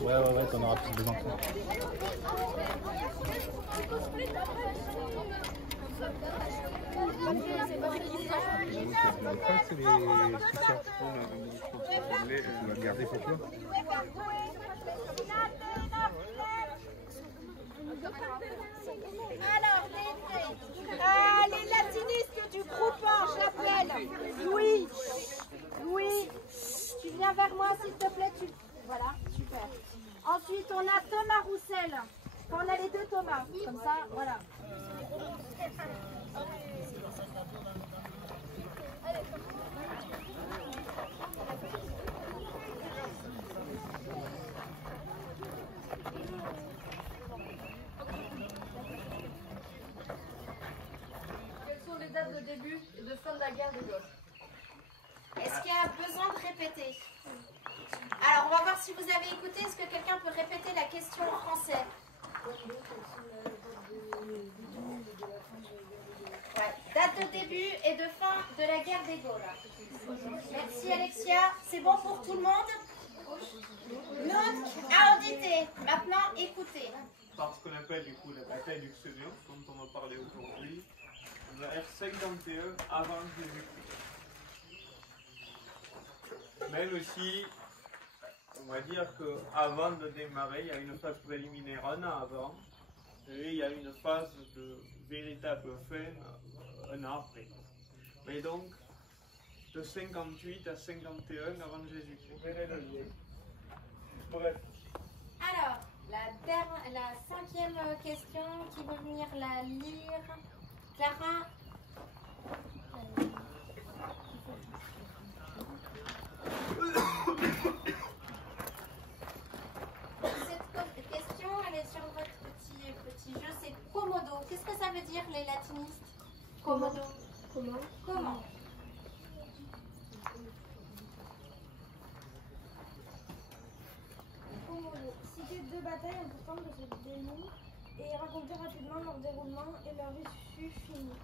Ouais, t'en auras plus besoin. C'est les suceurs. Tu vas le garder pour toi. Alors, les latinistes du groupe 1, j'appelle Louis. Louis, tu viens vers moi s'il te plaît. Voilà, super. Ensuite, on a Thomas Roussel. Enfin, on a les deux Thomas, comme ça, voilà. Quelles sont les dates de début et de fin de la guerre des Golfe? Est-ce qu'il y a besoin de répéter? Alors, on va voir si vous avez écouté. Est-ce que quelqu'un peut répéter la question en français? Ouais. Date de début et de fin de la guerre des Gaules. Merci Alexia. C'est bon pour tout le monde? Note à auditer. Maintenant, écoutez. Par ce qu'on appelle du coup la bataille du Xenion, dont on en parlait aujourd'hui, vers R51 avant Jésus-Christ. Même aussi, on va dire qu'avant de démarrer, il y a une phase préliminaire un an avant, et il y a une phase de véritable fin un an après. Mais donc, de 58 à 51 avant Jésus-Christ. Vous verrez le lien. Bref. Alors, la cinquième question, qui veut venir la lire? Clara? Cette question, elle est sur votre petit jeu, c'est Komodo. Qu'est-ce que ça veut dire, les latinistes? Komodo. Comment? Comment? Citer deux batailles importantes de cette décennie et raconter rapidement leur déroulement et leur issue finie.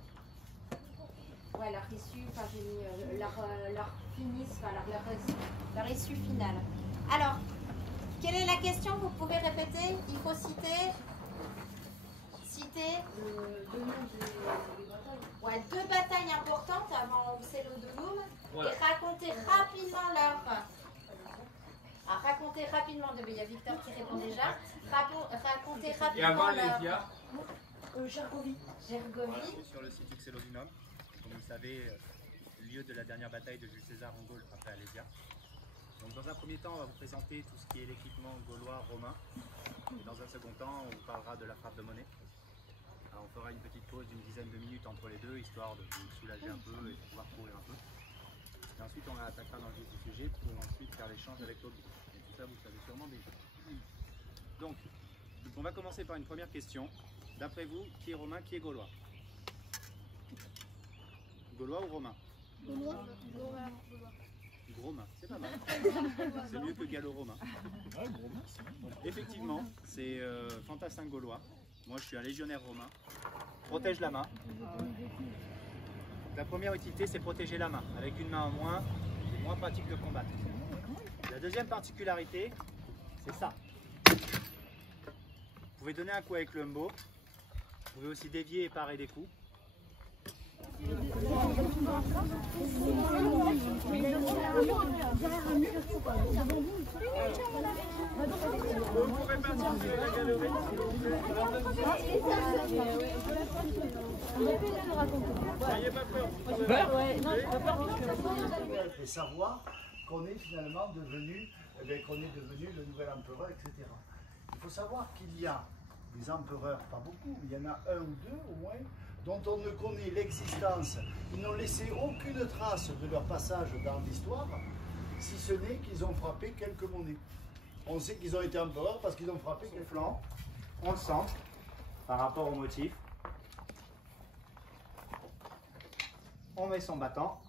Ouais, leur issue, enfin j'ai mis leur finis, enfin leur issue finale. Alors, quelle est la question? Vous pouvez répéter? Il faut citer Deux noms des batailles. ouais, deux batailles importantes avant celle de Loum, Voilà. et raconter rapidement raconter rapidement, il y a Victor qui répond déjà. Raconter Et rapidement avant leur... Lésia, Gergovie. Voilà, sur le site Uxellodunum, comme vous le savez, lieu de la dernière bataille de Jules César en Gaule après Alésia. Donc dans un premier temps, on va vous présenter tout ce qui est l'équipement gaulois romain. Et dans un second temps, on vous parlera de la frappe de monnaie. Alors, on fera une petite pause d'une dizaine de minutes entre les deux, histoire de vous soulager un peu et de pouvoir courir un peu. Et ensuite, on attaquera dans le vif du sujet pour ensuite faire l'échange avec l'autre. Et tout ça, vous le savez sûrement déjà. Donc, on va commencer par une première question. D'après vous, qui est romain, qui est gaulois? Gaulois ou romain? Gaulois. Romain, c'est pas mal. C'est mieux que gallo-romain. Effectivement, c'est fantassin gaulois. Moi, je suis un légionnaire romain. Protège la main. La première utilité, c'est protéger la main. Avec une main en moins, c'est moins pratique de combattre. La deuxième particularité, c'est ça. Vous pouvez donner un coup avec le humbo. Vous pouvez aussi dévier et parer des coups. Et savoir qu'on est finalement devenu, qu'on est devenu le nouvel empereur, etc. Il faut savoir qu'il y a des empereurs, pas beaucoup, mais il y en a un ou deux au moins, dont on ne connaît l'existence. Ils n'ont laissé aucune trace de leur passage dans l'histoire, si ce n'est qu'ils ont frappé quelques monnaies. On sait qu'ils ont été empereurs parce qu'ils ont frappé quelques Flanc, on le centre par rapport au motif. On met son battant.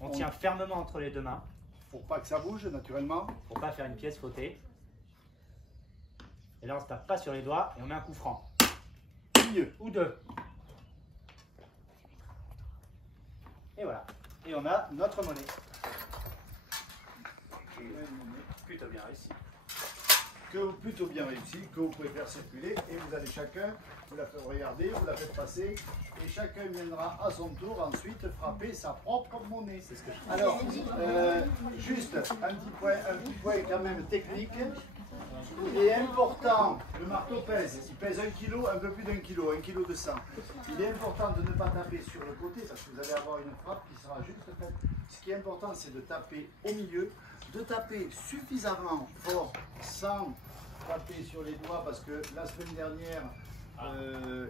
On tient fermement entre les deux mains pour pas que ça bouge naturellement. pour pas faire une pièce fautée. Et là on se tape pas sur les doigts et on met un coup franc. Mieux. Ou deux. Et voilà. Et on a notre monnaie. bien réussi. Plutôt bien réussi, que vous pouvez faire circuler et vous allez chacun, vous la faites regarder, vous la faites passer et chacun viendra à son tour ensuite frapper sa propre monnaie. C'est ce que je Alors, juste un petit point quand même technique. Il est important, le marteau pèse, il pèse 1 kg, un peu plus d'1 kg, 1 kg de sang. Il est important de ne pas taper sur le côté parce que vous allez avoir une frappe qui sera juste faite. Ce qui est important, c'est de taper au milieu, de taper suffisamment fort sans taper sur les doigts parce que la semaine dernière,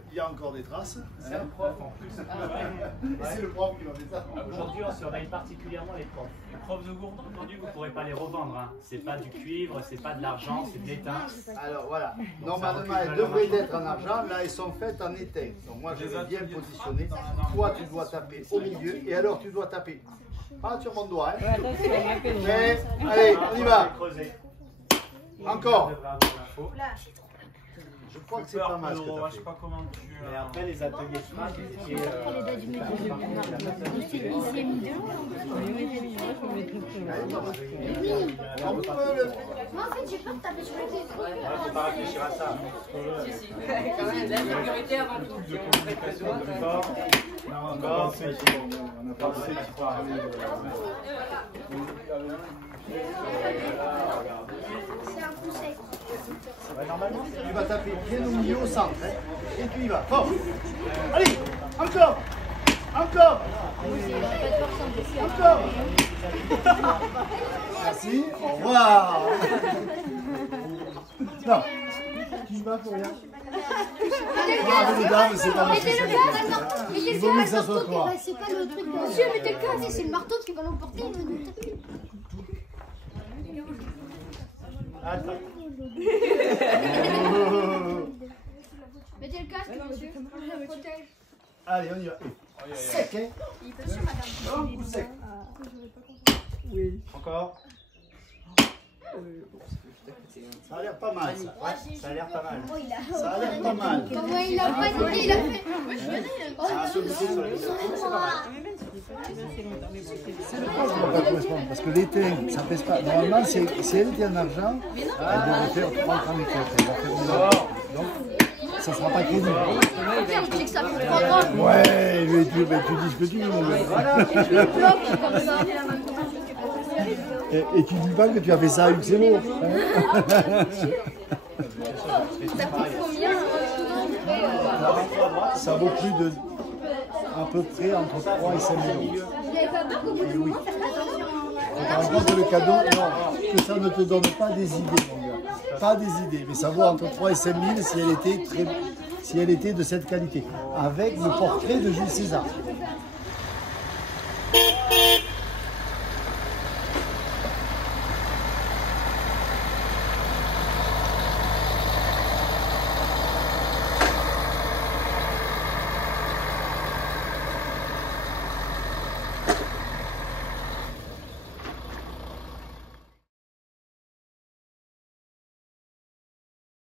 il y a encore des traces. C'est le prof en plus. C'est le prof qui m'a fait ça. Aujourd'hui, on surveille particulièrement les profs. Les profs de Gourdon, aujourd'hui, vous ne pourrez pas les revendre. Hein. C'est pas du cuivre, c'est pas de l'argent, c'est de l'étain. Alors voilà, normalement elles devraient être en argent, là elles sont faites en étain. Donc moi je vais bien positionner. Toi tu dois taper au milieu et alors tu dois taper. Pas sur mon doigt, hein. Mais, allez, on y va. Encore. Je crois que c'est pas mal ce que tu as fait. Et après les ateliers frappe, ils étaient... Moi en fait j'ai peur de taper sur les pieds. Il ne faut pas réfléchir à ça. La sécurité avant tout. Encore. C'est un coup sec. Normalement tu vas taper bien au milieu au centre. Hein. Et tu y vas, fort. Allez, encore. Encore. Encore. Merci, au revoir. Non, tu y vas pour rien. Ah, les dames, c'est pas mal. Il vaut mieux que ça soit toi. C'est pas le truc. Monsieur, mettez le casque, c'est le marteau qui va l'emporter. Attends. Mettez le casque, monsieur. Je protège. Allez, on y va. Sec, hein? Un coup sec. Oui. Encore. Ça a l'air pas mal, ça. Ouais, ça a l'air pas mal. Ça a l'air pas mal. Comment il a paniqué, il a fait. Ah, sur le côté, sur le côté. C'est le poids qui ne va pas correspondre. Parce que l'étain, ça ne pèse pas. Normalement, si elle était en argent, elle devrait faire 3 grammes et quelques. Elle va faire 1. Donc, ça ne sera pas crédible. Tu sais que ça fait 3 grammes. Ouais, mais tu dis ce que tu veux, mon gars. Voilà, je le bloque comme ça. Et tu dis pas que tu as fait ça à Huxemo. Ça vaut plus de à peu près entre 3 et 5 000 euros. Vous n'avez pas peur qu'au bout du moment, faites attention. Par contre, le cadeau, non, que ça ne te donne pas des idées, mon gars. Pas des idées, mais ça vaut entre 3 et 5 000 si elle était de cette qualité. Avec le portrait de Jules César.